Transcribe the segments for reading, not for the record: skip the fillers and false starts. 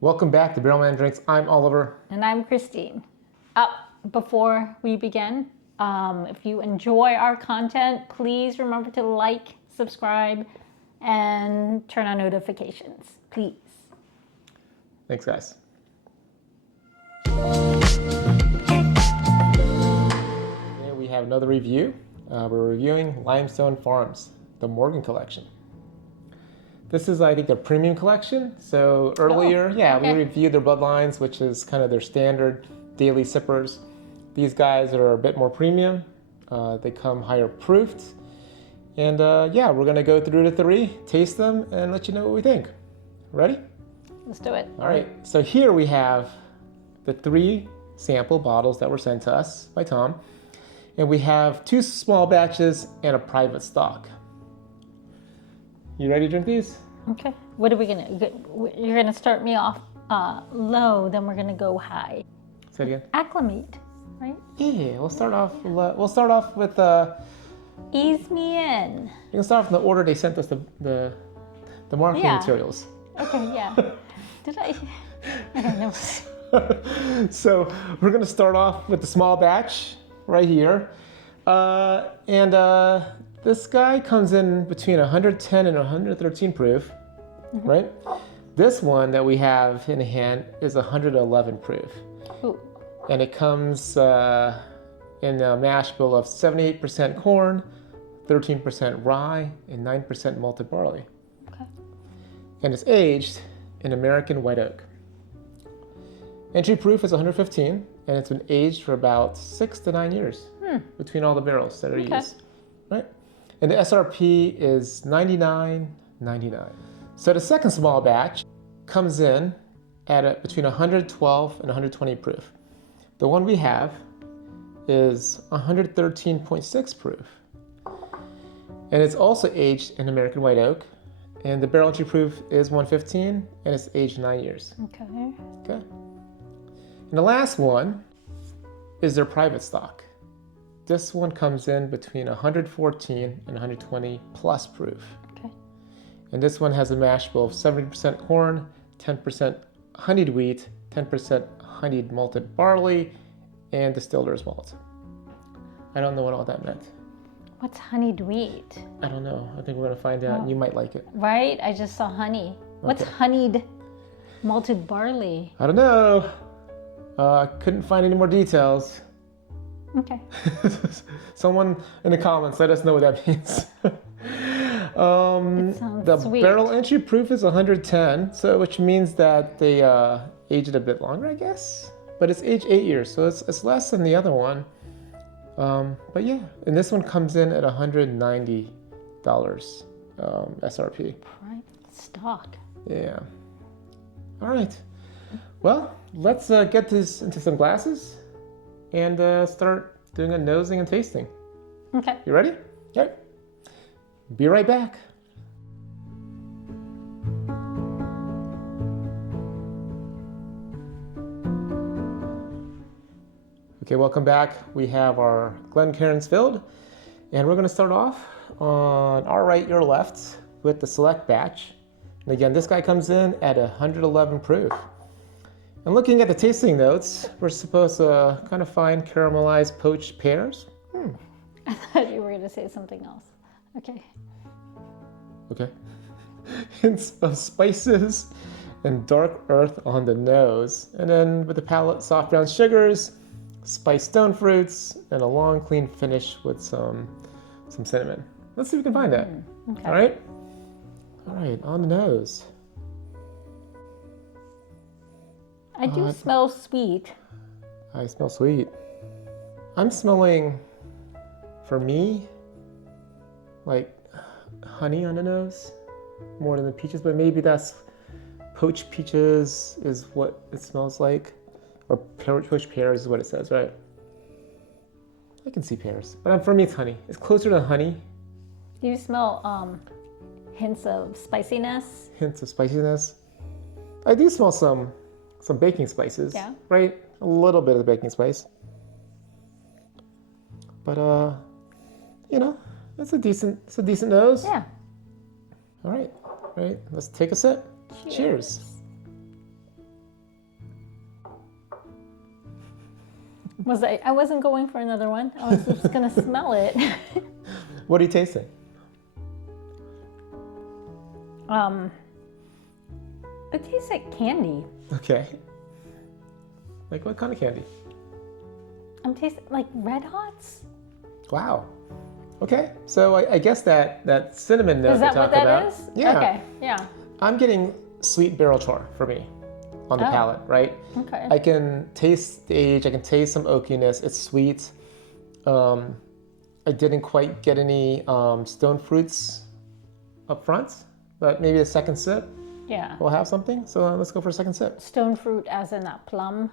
Welcome back to Barrelman Drinks. I'm Oliver. And I'm Christine. Before we begin, if you enjoy our content, please remember to like, subscribe, and turn on notifications, please. Thanks, guys. Today we have another review. We're reviewing Limestone Farms, the Morgan collection. This is, I think, their premium collection. So earlier, we reviewed their Bloodlines, which is kind of their standard daily sippers. These guys are a bit more premium. They come higher proofed. And we're going to go through the three, taste them, and let you know what we think. Ready? Let's do it. All right. So here we have the 3 sample bottles that were sent to us by Tom. And we have 2 small batches and a private stock. You ready to drink these? Okay. What are we going to... You're going to start me off low, then we're going to go high. Say it again. Acclimate, right? Yeah, we'll start off with... Ease me in. You can start off in the order they sent us the marketing materials. Okay, yeah. Did I? Okay, no. So we're going to start off with the small batch right here. This guy comes in between 110 and 113 proof, right? This one that we have in hand is 111 proof. Ooh. And it comes in a mash bill of 78% corn, 13% rye, and 9% malted barley. Okay. And it's aged in American white oak. Entry proof is 115, and it's been aged for about 6 to 9 years between all the barrels that are used, right? And the SRP is $99.99. So the second small batch comes in at between 112 and 120 proof. The one we have is 113.6 proof. And it's also aged in American white oak. And the barrel entry proof is 115, and it's aged 9 years. Okay. Okay. And the last one is their private stock. This one comes in between 114 and 120 plus proof. Okay. And this one has a mash bill of 70% corn, 10% honeyed wheat, 10% honeyed malted barley, and distiller's malt. I don't know what all that meant. What's honeyed wheat? I don't know. I think we're going to find out. You might like it. Right? I just saw honey. What's honeyed malted barley? I don't know. Couldn't find any more details. Okay. Someone in the comments, let us know what that means. It sounds sweet. Barrel entry proof is 110, so which means that they aged it a bit longer, I guess. But it's aged 8 years, so it's less than the other one. But yeah, and this one comes in at $190 SRP. Private stock. Yeah. All right. Well, let's get this into some glasses and start doing a nosing and tasting. Okay. You ready? Okay. Be right back. Okay, welcome back. We have our Glencairns filled, and we're going to start off on our right, your left, with the select batch. And again, this guy comes in at 111 proof. And looking at the tasting notes, we're supposed to kind of find caramelized poached pears. I thought you were going to say something else. Okay. Okay. Hints of spices and dark earth on the nose. And then with the palate, soft brown sugars, spiced stone fruits, and a long, clean finish with some cinnamon. Let's see if we can find that. Okay. All right? All right, on the nose. I do smell sweet. I smell sweet. I'm smelling, for me, like honey on the nose more than the peaches, but maybe that's poached peaches is what it smells like. Or poached pears is what it says, right? I can see pears, but for me it's honey. It's closer to honey. Do you smell hints of spiciness? Hints of spiciness. I do smell some baking spices. Yeah. Right? A little bit of the baking spice. But you know, it's a decent nose. Yeah. All right. Let's take a sip. Cheers. I wasn't going for another one. I was just gonna smell it. What are you tasting? It tastes like candy. Okay. Like what kind of candy? I'm tasting like Red Hots. Wow. Okay. So I guess that cinnamon note Is that we what talked that about. is? Yeah. Okay. Yeah. I'm getting sweet barrel char for me on the Oh. palate, right? Okay. I can taste the age. I can taste some oakiness. It's sweet. I didn't quite get any stone fruits up front, but maybe a second sip Yeah. we'll have something. So let's go for a second sip. Stone fruit, as in that plum.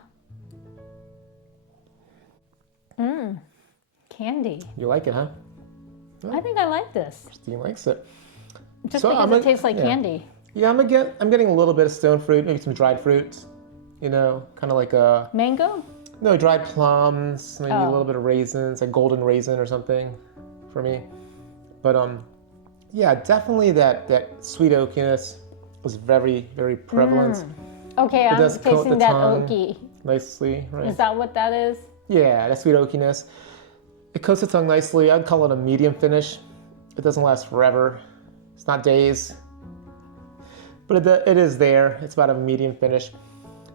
Candy. You like it, huh? I think I like this. Christine likes it. Just So because it tastes like yeah. candy. Yeah, I'm getting a little bit of stone fruit, maybe some dried fruit. You know, kind of like Mango? no, dried plums, maybe a Oh. little bit of raisins, like golden raisin or something for me. But yeah, definitely that sweet oakiness was very, very prevalent. Okay, I'm does coat tasting the that tongue. oaky. Nicely, right? Is that what that is? Yeah, that sweet oakiness. It coats the tongue nicely. I'd call it a medium finish. It doesn't last forever. It's not days. But it is there. It's about a medium finish.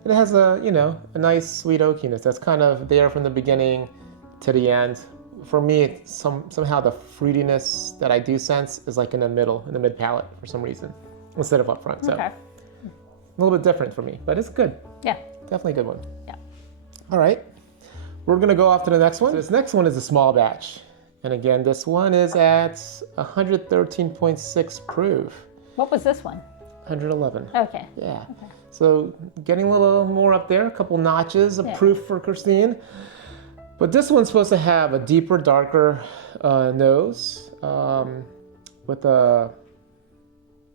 It has a nice sweet oakiness that's kind of there from the beginning to the end. For me, it's somehow the fruitiness that I do sense is like in the middle, in the mid palate for some reason, instead of up front. So Okay. a little bit different for me, but it's good. Yeah. Definitely a good one. Yeah. All right. We're gonna go off to the next one. So this next one is a small batch. And again, this one is at 113.6 proof. What was this one? 111. Okay. Yeah. So getting a little more up there, a couple notches of proof for Christine. But this one's supposed to have a deeper, darker nose with a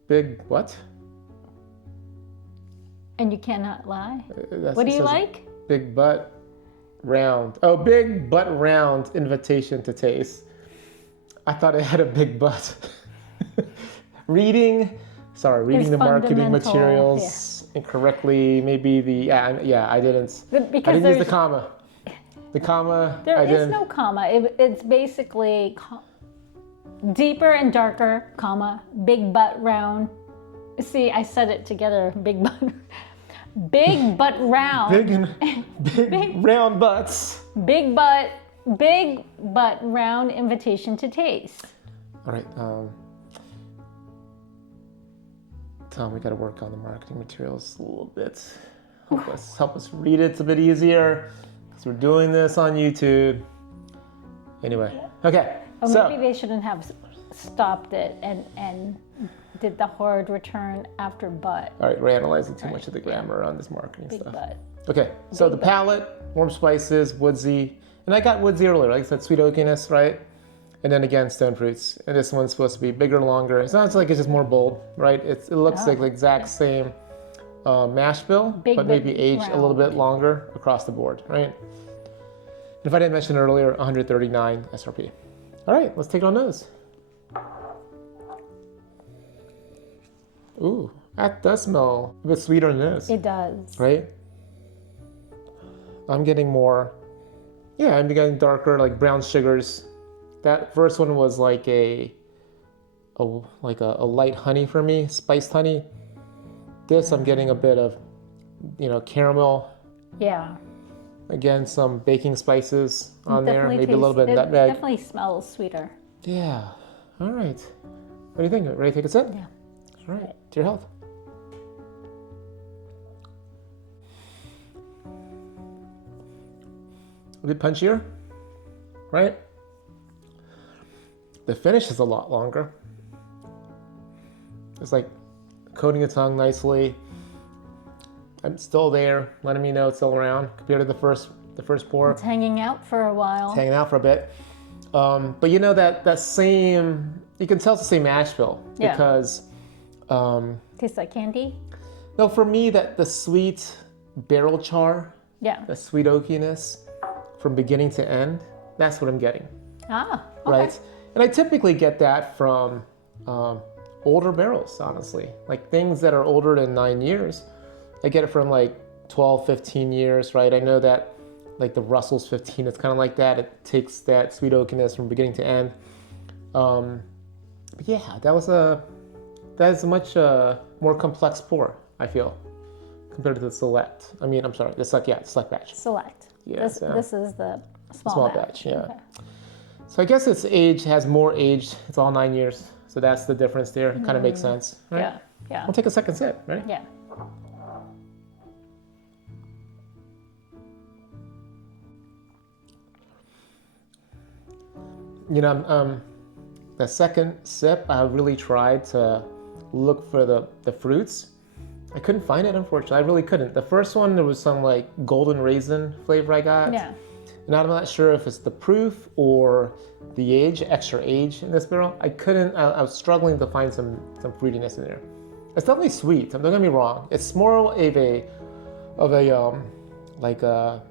big what? And you cannot lie. That's- What do it you says like? Big butt round. Oh, big butt round invitation to taste. I thought it had a big butt. reading It's the marketing fundamental, materials incorrectly. Maybe I didn't. Because I didn't use the there's- comma. The comma. There I is didn't. no comma. It's basically deeper and darker, comma, big butt round. See, I said it together. Big butt. Big butt round. Big round butts. Big butt round invitation to taste. All right. Tom, we got to work on the marketing materials a little bit. Help us read it. It's a bit easier because we're doing this on YouTube. Anyway, okay. Or So maybe they shouldn't have stopped it and did the hard return after butt. all right, we're analyzing too much of the grammar on this marketing Big stuff. butt. Okay, so the palate, warm spices, woodsy, and I got woodsy earlier. Like I said, sweet oakiness, right? And then again, stone fruits. And this one's supposed to be bigger and longer. It sounds like it's just more bold, right? It looks like the exact same mash bill, Big, but maybe big aged a little bit longer across the board, right? And if I didn't mention earlier, 139 SRP. All right, let's take it on nose. Ooh, that does smell a bit sweeter on the nose. It does. Right? I'm getting more, I'm getting darker, like brown sugars. That first one was like a light honey for me, spiced honey. This I'm getting a bit of, caramel. Yeah. Again, some baking spices on there, Definitely maybe a little bit of it nutmeg. definitely smells sweeter. Yeah. All right. What do you think? Ready to take a sip? Yeah. All right. To your health. A bit punchier, right? The finish is a lot longer. It's like coating the tongue nicely. I'm still there, letting me know it's still around compared to the first pour. It's hanging out for a while. It's hanging out for a bit. But you know that same, you can tell it's the same mash bill Yeah. because Tastes like candy. no, for me that the sweet barrel char, Yeah. the sweet oakiness from beginning to end, that's what I'm getting, Ah. Okay. right? And I typically get that from older barrels, honestly. Like things that are older than 9 years, I get it from like 12, 15 years, right? I know that like the Russell's 15. It's kind of like that. It takes that sweet oakiness from beginning to end. But yeah, that is a much more complex pour, I feel, compared to the select. I mean, I'm sorry, the select batch. Select. Yeah, This is the small batch. Yeah. Okay. So I guess its age has more age. It's all 9 years. So that's the difference there. It kind of makes sense, right? Yeah. Yeah. I'll take a second sip, right? Yeah. You know, the second sip, I really tried to look for the fruits. I couldn't find it, unfortunately. I really couldn't. The first one, there was some like golden raisin flavor I got. Yeah. And I'm not sure if it's the proof or the age, extra age in this barrel. I was struggling to find some fruitiness in there. It's definitely sweet, don't get me wrong. It's more of a like a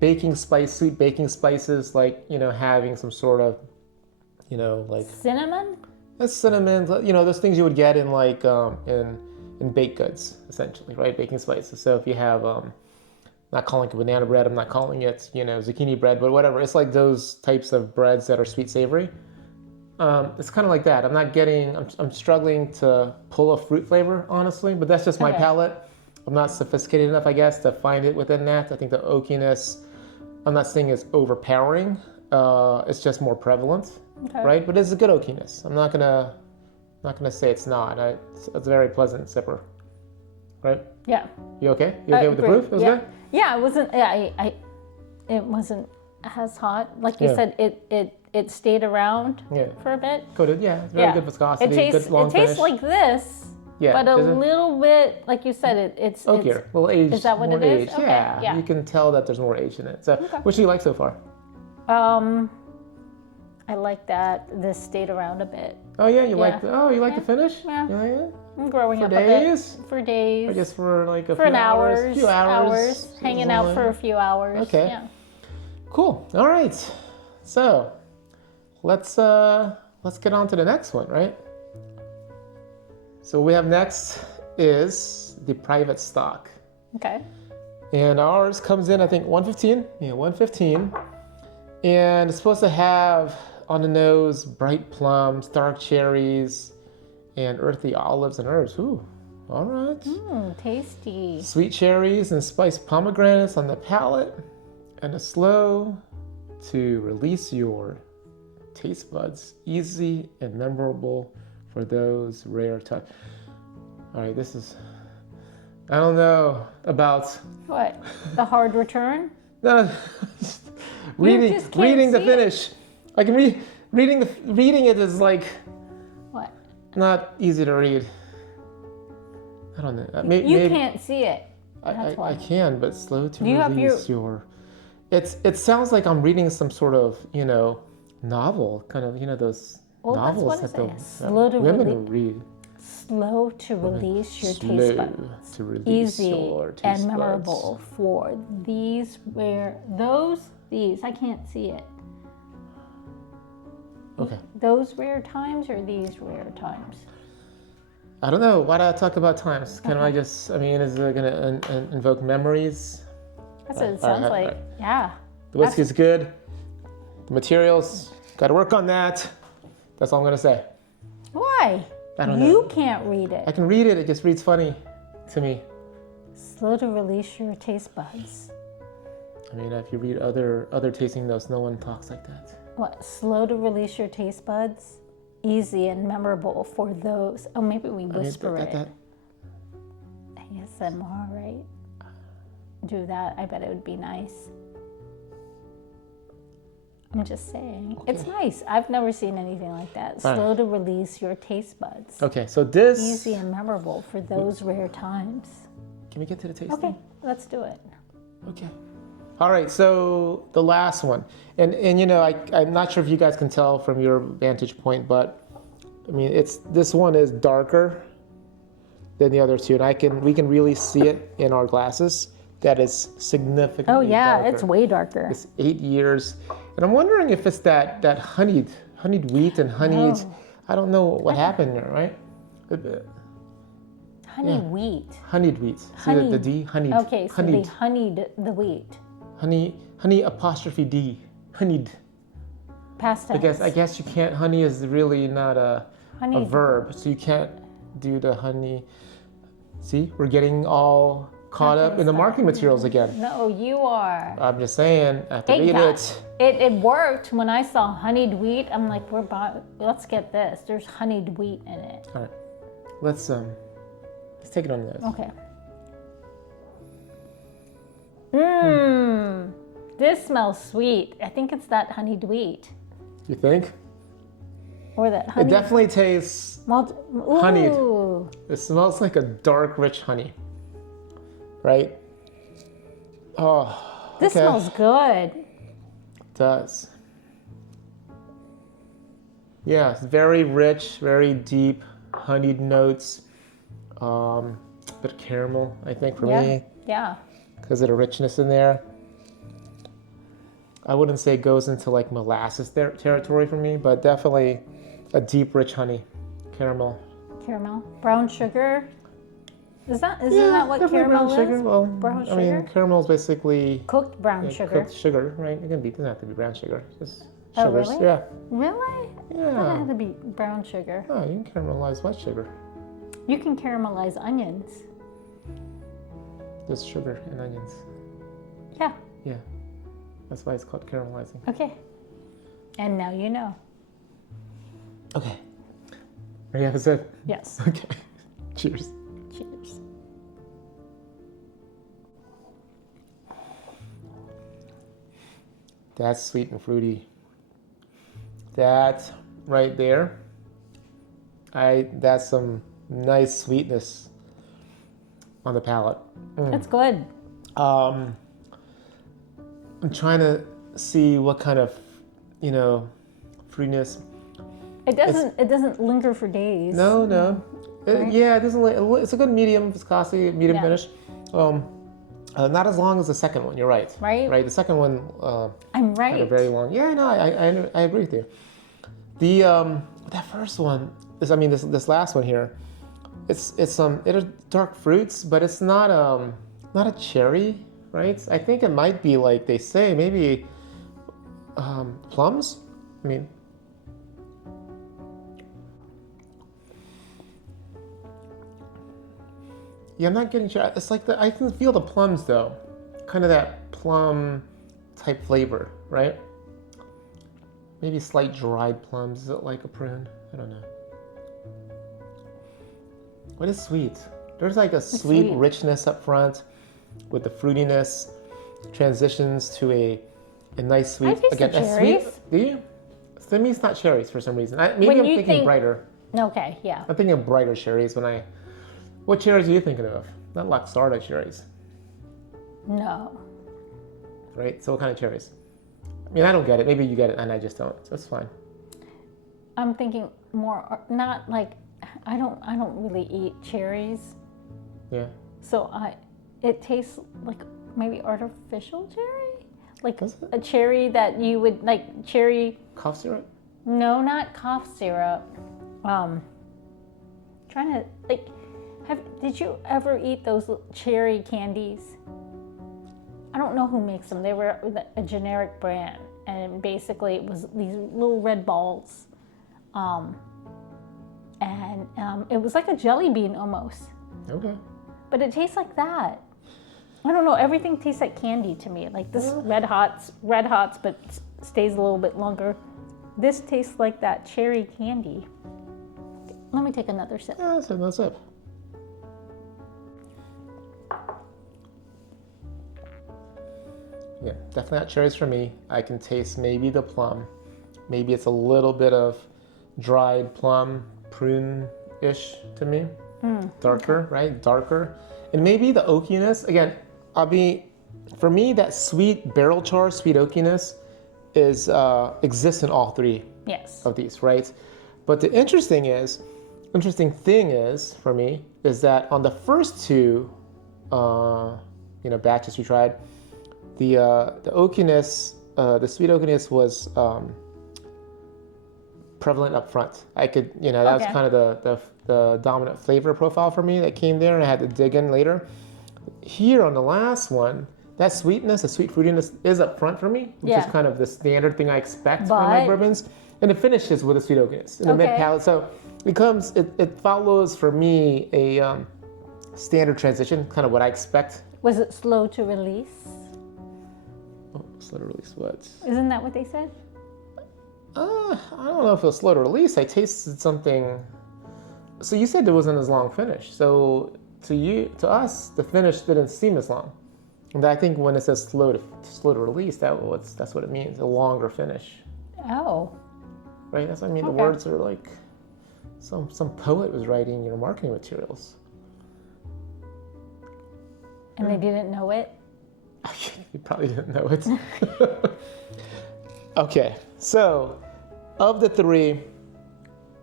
baking spice, sweet baking spices, like, you know, having some sort of, you know, like Cinnamon? that's cinnamon, you know, those things you would get in like in baked goods, essentially, right? Baking spices. So if you have not calling it banana bread, I'm not calling it, you know, zucchini bread, but whatever. It's like those types of breads that are sweet savory. It's kind of like that. I'm struggling to pull a fruit flavor, honestly, but that's just my palate. I'm not sophisticated enough, I guess, to find it within that. I think the oakiness, I'm not saying it's overpowering. It's just more prevalent, right? But it's a good oakiness. I'm not gonna say it's not. It's a very pleasant sipper, right? Yeah. You okay? You okay with the proof? It was good? Yeah, it wasn't. It wasn't as hot. Like you said, it stayed around for a bit. Coated, yeah. It's very good viscosity. Good long tastes finish. like this, but a little bit, like you said, it's oakier. A little aged. Is that what more it is? Aged. Okay. Yeah. You can tell that there's more age in it. So, what do you like so far? I like that this stayed around a bit. Oh yeah, you like the finish? Yeah. Yeah. I'm growing up days? a bit. For days. I guess for like a for few an hours. Few hours. Hanging out for a few hours. Okay. Yeah. Cool. All right. So let's get on to the next one, right? So what we have next is the private stock. Okay. And ours comes in, I think, 115. Yeah, 115. And it's supposed to have on the nose bright plums, dark cherries, and earthy olives and herbs. Ooh, all right. Tasty. Sweet cherries and spiced pomegranates on the palate, and a slow to release your taste buds. Easy and memorable for those rare times. All right, this is, I don't know about... What? The hard return? No, reading the finish. I can read. Reading it is like what? Not easy to read. I don't know. You can't see it. I can, but slow to release your. It sounds like I'm reading some sort of, you know, novel, kind of, you know, those novels that the women read. Slow to release your taste buds. To release Easy your taste and buds. memorable for these I can't see it. Okay. Those rare times or these rare times? I don't know. Why do I talk about times? Can I just, I mean, is it going to invoke memories? That's what it sounds like. Yeah. The whiskey's good. The materials, got to work on that. That's all I'm going to say. Why? I don't know. You can't read it. I can read it. It just reads funny to me. Slow to release your taste buds. I mean, if you read other tasting notes, no one talks like that. What? Slow to release your taste buds? Easy and memorable for those. Oh, maybe we whisper it. ASMR, right? Do that. I bet it would be nice. I'm just saying. Okay. It's nice. I've never seen anything like that. Slow to release your taste buds. Okay, so this... Easy and memorable for those rare times. Can we get to the tasting? Okay, let's do it. Okay. All right, so the last one. And you know, I'm not sure if you guys can tell from your vantage point, but I mean, this one is darker than the other two. And we can really see it in our glasses. That is significantly darker. It's way darker. It's 8 years. And I'm wondering if it's that honeyed wheat and honeyed, I don't know what happened there, right? Honeyed wheat. Honeyed wheat. See the D? Honeyed. Okay, so they honeyed the wheat. honey apostrophe D. Honeyed. Past tense. I guess you can't. Honey is really not a Honeyed. verb, so you can't do the honey. See, we're getting all caught up in the marketing materials again. No, you are. I'm just saying, I have to read it. It worked when I saw honeyed wheat. I'm like, let's get this. There's honeyed wheat in it. All right, let's take it on this. Okay. Mmm. This smells sweet. I think it's that honeyed wheat. You think? Or that honey. It definitely tastes honeyed. It smells like a dark, rich honey. Right? Oh, this smells good. It does. Yeah, it's very rich, very deep, honeyed notes. Bit of caramel, I think, for me. Yeah. Because of the richness in there. I wouldn't say it goes into like molasses territory for me, but definitely a deep, rich honey. Caramel. Caramel. Brown sugar. Isn't that what caramel brown sugar. is? Well, brown sugar? I mean, caramel is basically cooked brown sugar. Cooked sugar, right? It doesn't have to be brown sugar. Just Oh, sugars. really? Yeah. Really? Yeah. I thought it had to be brown sugar. Oh, you can caramelize white sugar. You can caramelize onions. Just sugar and onions. Yeah. Yeah. That's why it's called caramelizing. Okay. And now you know. Okay. Ready to have a sip? Yes. Okay. Cheers. Cheers. That's sweet and fruity. That right there. That's some nice sweetness on the palate. That's good. I'm trying to see what kind of, fruitiness. It doesn't linger for days. No. Right? Yeah, it doesn't. It's a good medium viscosity, medium finish. Not as long as the second one. You're right. Right. The second one. I'm right. Had a very long. Yeah, no, I agree with you. That first one is. This last one here. It is dark fruits, but it's not a cherry, right? I think it might be like they say, maybe plums. Yeah, I'm not getting cherry. It's like I can feel the plums though, kind of that plum type flavor, right? Maybe slight dried plums. Is it like a prune? I don't know. What is sweet? There's like a sweet richness up front with the fruitiness, transitions to a nice sweet. I taste the cherries. Do you? To me, it's not cherries for some reason. Maybe I'm thinking brighter. Okay, yeah. I'm thinking of brighter cherries when I. What cherries are you thinking of? Not Laxarda cherries. No. Right? So what kind of cherries? I don't get it. Maybe you get it and I just don't. So it's fine. I'm thinking more, not like, I don't really eat cherries. Yeah. So it tastes like maybe artificial cherry? Like Does it? a cherry that you would, like cherry. Cough syrup? No, not cough syrup. Trying to, like, did you ever eat those cherry candies? I don't know who makes them. They were a generic brand, and basically it was these little red balls, and it was like a jelly bean almost. Okay. But it tastes like that. I don't know. Everything tastes like candy to me. Like this red hots, but stays a little bit longer. This tastes like that cherry candy. Let me take another sip. Yeah, that's another sip. Yeah, definitely not cherries for me. I can taste maybe the plum. Maybe it's a little bit of dried plum, prune-ish to me. Darker, right? Darker. And maybe the oakiness. Again, for me, that sweet barrel char, sweet oakiness exists in all three of these, right? But the interesting thing is, for me, is that on the first two, batches we tried, the oakiness, the sweet oakiness was prevalent up front. That was kind of the dominant flavor profile for me that came there, and I had to dig in later. Here on the last one, that sweetness, the sweet fruitiness is up front for me, which is kind of the standard thing I expect from my bourbons. And it finishes with a sweet oakiness in the mid palate. So it follows for me a standard transition, kind of what I expect. Was it slow to release? Oh, slow to release what? Isn't that what they said? I don't know if it was slow to release. I tasted something. So you said it wasn't as long finish. So to us, the finish didn't seem as long. And I think when it says slow to release, that's what it means, a longer finish. Oh. Right? That's what I mean. The words are like some poet was writing your marketing materials. And they didn't know it? You probably didn't know it. Okay, so of the three,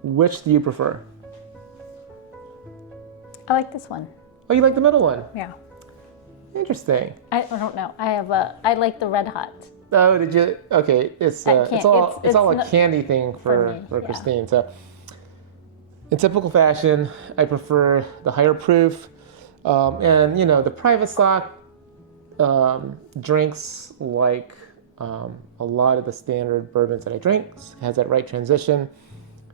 which do you prefer? I like this one. Oh, you like the middle one? Yeah. Interesting. I don't know. I like the Red Hot. Oh, did you? Okay, it's all a candy thing for Christine. Yeah. So, in typical fashion, I prefer the higher proof, and the private stock drinks like a lot of the standard bourbons that I drink. It has that right transition.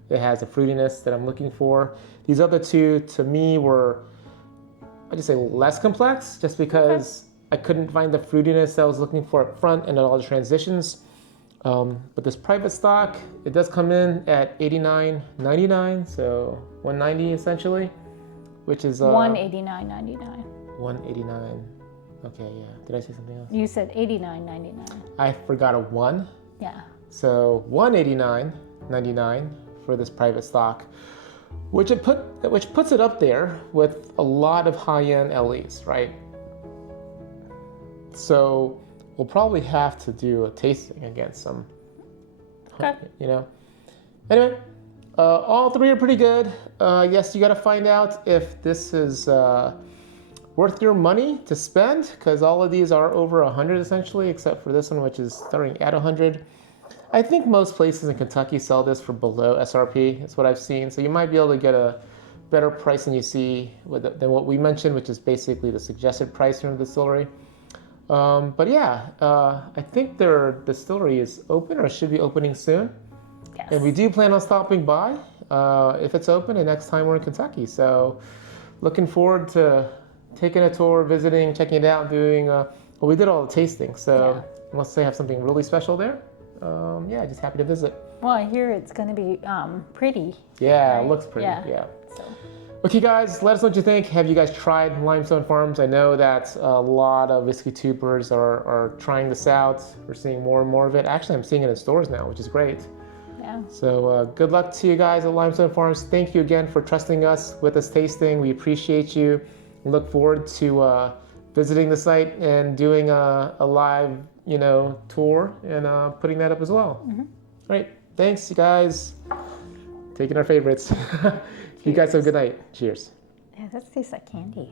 It has a fruitiness that I'm looking for. These other two, to me, were, I'd just say, less complex, just because I couldn't find the fruitiness that I was looking for up front and all the transitions. But this private stock, it does come in at $89.99, so $190 essentially, which is $189.99. $189. Okay, yeah. Did I say something else? You said $89.99. I forgot a one. Yeah. So $189.99 for this private stock, which puts it up there with a lot of high-end LEs, right? So we'll probably have to do a tasting against some. Okay. Anyway, all three are pretty good. I guess you got to find out if this is worth your money to spend, because all of these are over 100 essentially, except for this one, which is starting at 100. I think most places in Kentucky sell this for below SRP. That's what I've seen. So you might be able to get a better price than you see than what we mentioned, which is basically the suggested price from the distillery. But yeah, I think their distillery is open or should be opening soon. Yes. And we do plan on stopping by if it's open and next time we're in Kentucky. So looking forward to taking a tour, visiting, checking it out, doing, we did all the tasting. So unless they have something really special there, just happy to visit. Well, I hear it's going to be pretty. Yeah, right? It looks pretty. Yeah. So. Okay, guys, let us know what you think. Have you guys tried Limestone Farms? I know that a lot of whiskey tubers are trying this out. We're seeing more and more of it. Actually, I'm seeing it in stores now, which is great. Yeah. So good luck to you guys at Limestone Farms. Thank you again for trusting us with this tasting. We appreciate you. Look forward to visiting the site and doing a live tour and putting that up as well. Mm-hmm. All right. Thanks, you guys. Taking our favorites. You guys have a good night. Cheers. Yeah, that tastes like candy.